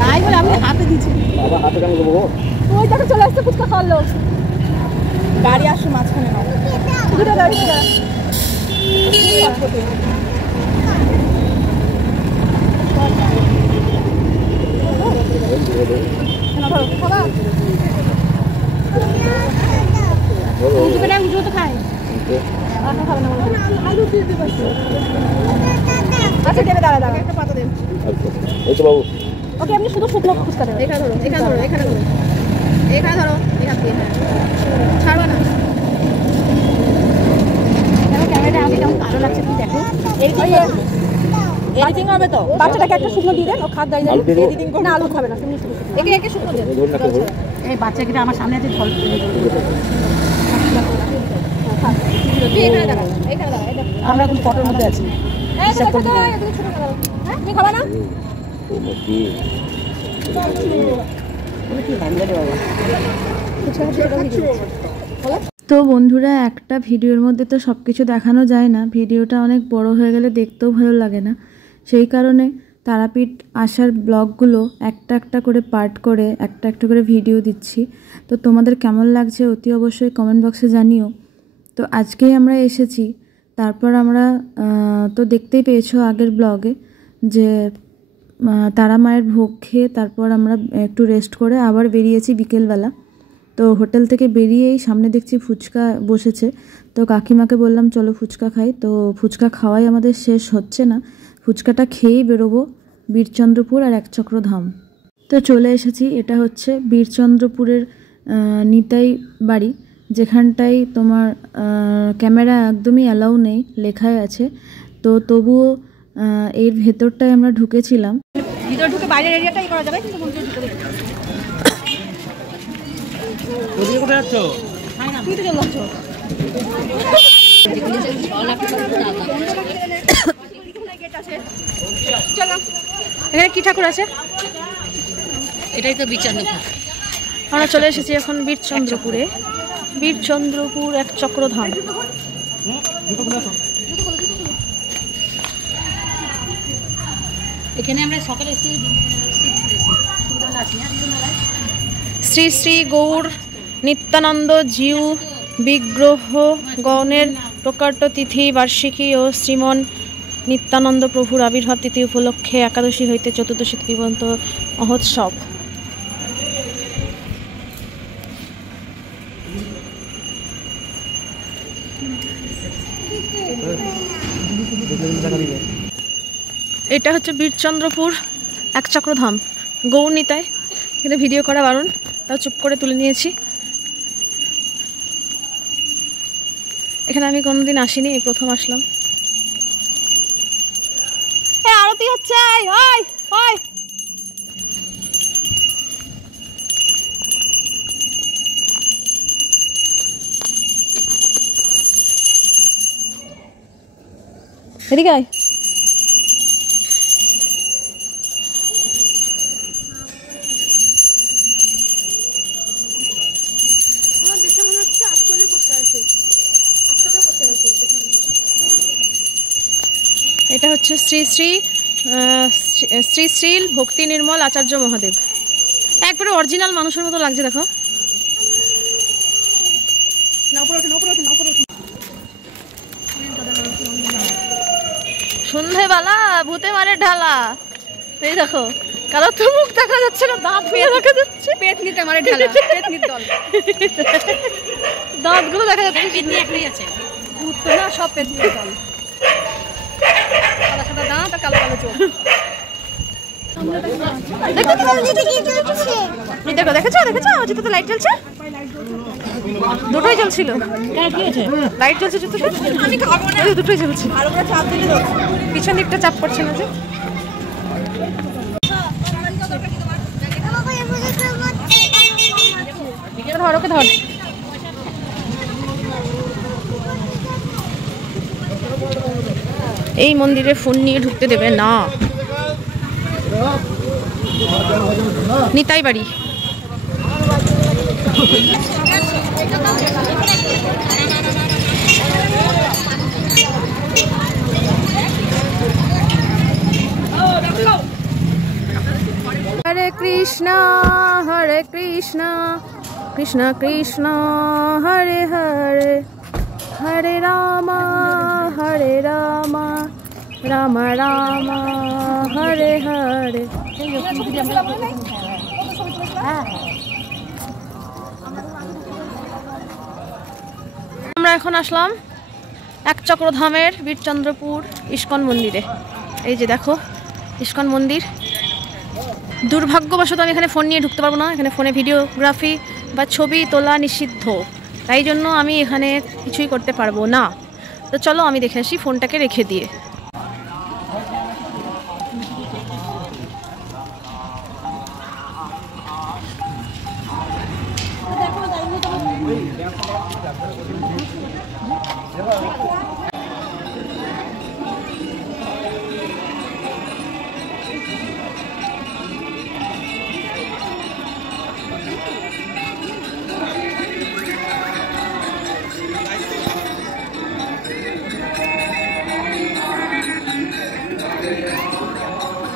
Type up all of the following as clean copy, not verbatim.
তাই বলে আমি হাতে দিচ্ছি। ওই দেখো চলে আসছে ফুচকা খাওয়ার লোক। গাড়ি আসছে মাঝখানে না, দুটো গাড়ি তো খায়। আচ্ছা দেবে, দাঁড়া দাঁড়া একটা পাতা দেন। ওকে আপনি শুধু শুকনো ফুচকা দেবেন। এখানে ধরো, এখানে ধরো, এখানে ধরো, এখানে ধরো, এখান দিয়ে ছাড়বা না। ক্যামেরাটা আমাকে কেমন ভালো লাগছে তুমি দেখো। এডিটিং হবে তো, বাচ্চাটাকে একটা শুকনো দিয়ে দেন। ও খাদ দাঁড়িয়ে এডিটিং করে না, আলু খাবে না, তুমি একে একে শুকনো দেন। এই বাচ্চাটা আমার সামনে আছে, ঝল এখানে দাঁড়া, এখানে দাঁড়া। আমরা এখন ফটোর মধ্যে আছি। তুমি খাবা না? তো বন্ধুরা, একটা ভিডিওর মধ্যে তো সব কিছু দেখানো যায় না, ভিডিওটা অনেক বড় হয়ে গেলে দেখতেও ভালো লাগে না। সেই কারণে তারাপীঠ আসার ব্লগগুলো একটা একটা করে পার্ট করে একটা একটা করে ভিডিও দিচ্ছি। তো তোমাদের কেমন লাগছে অতি অবশ্যই কমেন্ট বক্সে জানিও। তো আজকেই আমরা এসেছি, তারপর আমরা তো দেখতেই পেয়েছো আগের ব্লগে যে তারা মায়ের ভোগ খেয়ে তারপর আমরা একটু রেস্ট করে আবার বেরিয়েছি বিকেলবেলা। তো হোটেল থেকে বেরিয়েই সামনে দেখছি ফুচকা বসেছে। তো কাকিমাকে বললাম চলো ফুচকা খাই। তো ফুচকা খাওয়াই আমাদের শেষ হচ্ছে না, ফুচকাটা খেয়েই বেরোবো বীরচন্দ্রপুর আর একচক্রধাম। তো চলে এসেছি, এটা হচ্ছে বীরচন্দ্রপুরের নিতাই বাড়ি, যেখানটায় তোমার ক্যামেরা একদমই অ্যালাউ নেই লেখাই আছে। তো তবুও এর ভেতরটায় আমরা ঢুকেছিলাম। ভিতরে ঢুকে বাইরের এরিয়াটাই করা যাবে, কিন্তু মন্দিরের ভিতরে ওদিকে কোথায় যাচ্ছ? তুই তো চলে যাচ্ছ। এখানে কি ঠাকুর আছে? এটাই তো বীরচন্দ্রপুর। আমরা চলে এসেছি এখন বীরচন্দ্রপুরে, বীরচন্দ্রপুর একচক্রধাম। এখানে আমরা সকালে শ্রী শ্রী গৌর নিত্যানন্দ জিউ বিগ্রহ গণের প্রকাট তিথি বার্ষিকী ও শ্রীমন নিত্যানন্দ প্রভুর আবির্ভাব তিথি উপলক্ষে একাদশী হইতে চতুর্দশী পর্যন্ত মহোৎসব। এটা হচ্ছে বীরচন্দ্রপুর একচক্রধাম গৌরনীতায়। এখানে ভিডিও করা বারণ, তাও চুপ করে তুলে নিয়েছি। এখানে আমি কোনোদিন আসিনি, এই প্রথম আসলাম। আরতি হচ্ছে, এদিকে আয়। এটা হচ্ছে শ্রী শ্রী শ্রী শ্রী ভক্তি নির্মল আচার্য মহাদেব। একবারে অরিজিনাল মানুষের মতো লাগছে, দেখো। সন্ধেবেলা ভূতে মারে ঢালা, এই দেখো কারো তো মুখ দেখা যাচ্ছে না, দাঁত বেয়ে দেখা যাচ্ছে। পেট নিতে মারে ঢালা, পেট নিতে দল, দাঁতগুলো দেখা যাচ্ছে। পেটনি একটাই আছে, ভূত তো না, সব পেট নিতে দল। সাদা সাদা দাঁত আর কালো কালো চোখ। দেখো, দেখেছো দেখেছো, জুতো তো লাইট জ্বলছে, দুটোই জ্বলছিল। লাইট জ্বলছে জুতোতে, আমি খাবো না, দুটোই জ্বলছে। পিছন দিকটা চাপ পড়ছে না যে। ধর ওকে, ধর। এই মন্দিরে ফোন নিয়ে ঢুকতে দেবে না। নিতাই বাড়ি। কৃষ্ণ কৃষ্ণ কৃষ্ণ হরে হরে হরে রাম রাম রাম হরে হরে। আমরা এখন আসলাম একচক্রধামের বীরচন্দ্রপুর ইস্কন মন্দিরে। এই যে দেখো ইস্কন মন্দির। দুর্ভাগ্যবশত আমি এখানে ফোন নিয়ে ঢুকতে পারবো না, এখানে ফোনে ভিডিওগ্রাফি বা ছবি তোলা নিষিদ্ধ, তাই জন্য আমি এখানে কিছুই করতে পারবো না। তো চলো আমি দেখে আসি ফোনটাকে রেখে দিয়ে।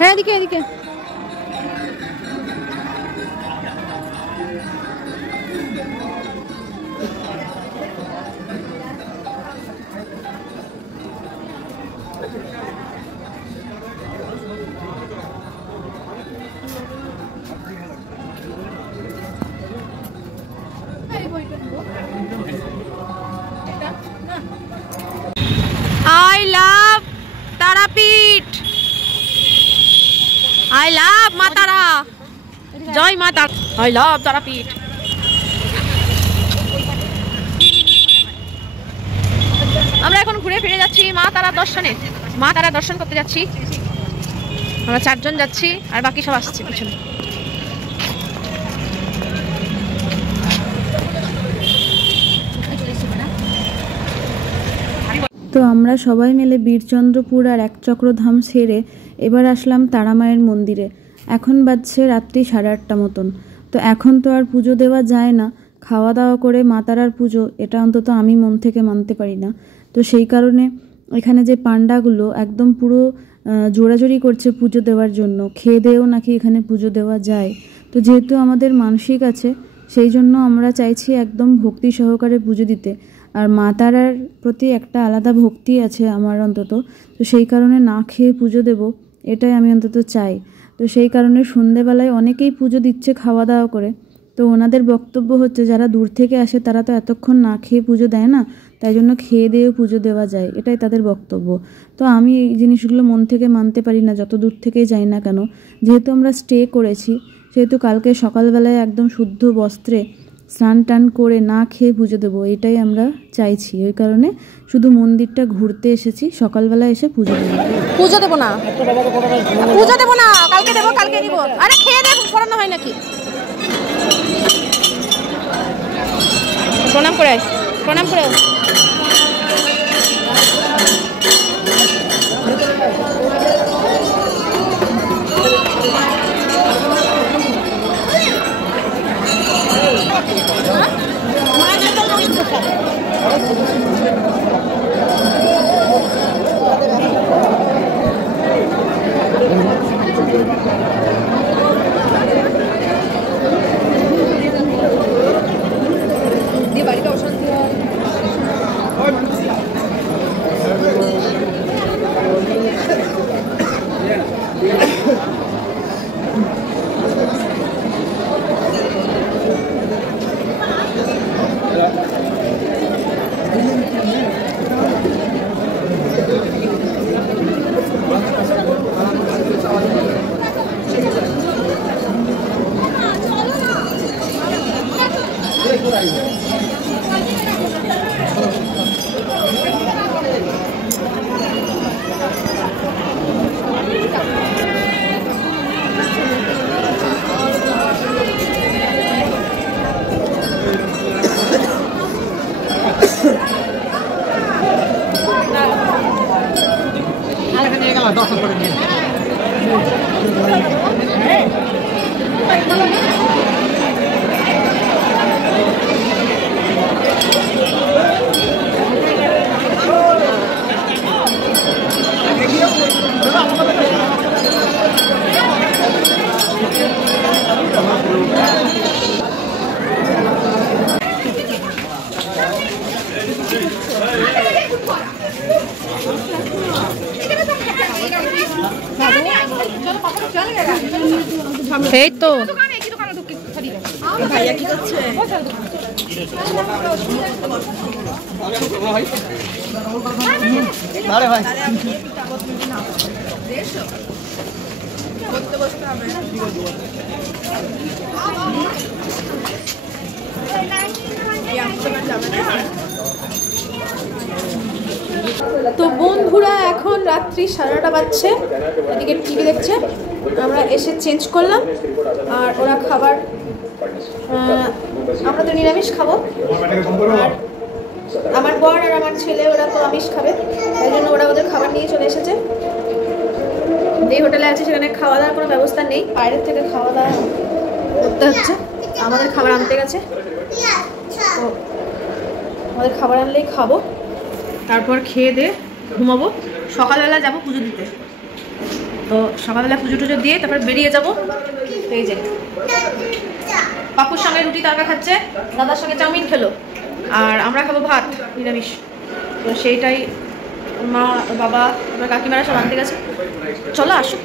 হ্যাঁ এদিকে এদিকে। I love Tarapith. I love মা তারা। জয় মা তারা। I love Tarapith. আমরা এখন ঘুরে ফিরে যাচ্ছি মা তারা দর্শনে। মা তারা দর্শন করতে যাচ্ছি। আমরা 4 জন যাচ্ছি আর বাকি সব আসছে পিছনে। তো আমরা সবাই মিলে বীরচন্দ্রপুর আর একচক্রধাম সেরে এবার আসলাম তারামায়ের মন্দিরে। এখন বাজছে রাত্রি 8:30 মতন। তো এখন তো আর পুজো দেওয়া যায় না, খাওয়া দাওয়া করে মা তারার পুজো, এটা অন্তত আমি মন থেকে মানতে পারি না। তো সেই কারণে এখানে যে পান্ডাগুলো একদম পুরো জোরাজোরি করছে পুজো দেওয়ার জন্য, খেয়ে দেয়েও নাকি এখানে পুজো দেওয়া যায়। তো যেহেতু আমাদের মানসিক আছে সেই জন্য আমরা চাইছি একদম ভক্তি সহকারে পুজো দিতে। আর মা তারার প্রতি একটা আলাদা ভক্তি আছে আমার অন্তত, তো সেই কারণে না খেয়ে পুজো দেব এটাই আমি অন্তত চাই। তো সেই কারণে সন্ধেবেলায় অনেকেই পুজো দিচ্ছে খাওয়া দাওয়া করে। তো ওনাদের বক্তব্য হচ্ছে যারা দূর থেকে আসে তারা তো এতক্ষণ না খেয়ে পুজো দেয় না, তাই জন্য খেয়ে দিয়েও পুজো দেওয়া যায়, এটাই তাদের বক্তব্য। তো আমি এই জিনিসগুলো মন থেকে মানতে পারি না, যত দূর থেকেই যাই না কেন। যেহেতু আমরা স্টে করেছি সেহেতু কালকে সকালবেলায় একদম শুদ্ধ বস্ত্রে স্নান টান করে না খেয়ে পুজো দেবো, এটাই আমরা চাইছি। ওই কারণে শুধু মন্দিরটা ঘুরতে এসেছি, সকালবেলা এসে পুজো দেবো। পুজো দেবো না, পুজো দেবো না, কালকে দেবো, কালকে দিব। আরে খেয়ে দেখ করানো হয় নাকি? প্রণাম করে প্রণাম করে। এই তো ভাইয়া কি করছে? তো বন্ধুরা এখন রাত্রি 9:30 বাজছে, এদিকে টিভি দেখছে, আমরা এসে চেঞ্জ করলাম আর ওরা খাবার, আমরা তো নিরামিষ খাবো আর আমার বর আর আমার ছেলে ওরা তো আমিষ খাবে, তাই জন্য ওরা ওদের খাবার নিয়ে চলে এসেছে। এই হোটেলে আছে সেখানে খাওয়া দাওয়ার কোনো ব্যবস্থা নেই, বাইরের থেকে খাওয়া দাওয়া করতে হচ্ছে। আমাদের খাবার আনতে গেছে, তো আমাদের খাবার আনলেই খাবো, তারপর খেয়ে দিয়ে ঘুমাবো। সকালবেলা যাবো পুজো দিতে, তো সকালবেলা পুজো টুজো দিয়ে তারপর বেরিয়ে যাবো। এই যে পাপুর সঙ্গে রুটি তরকা খাচ্ছে, দাদার সঙ্গে চাউমিন খেলো, আর আমরা খাবো ভাত নিরামিষ। তো সেইটাই মা বাবা আমার কাকিমারা সব আনতে গেছে। চলো আসুক।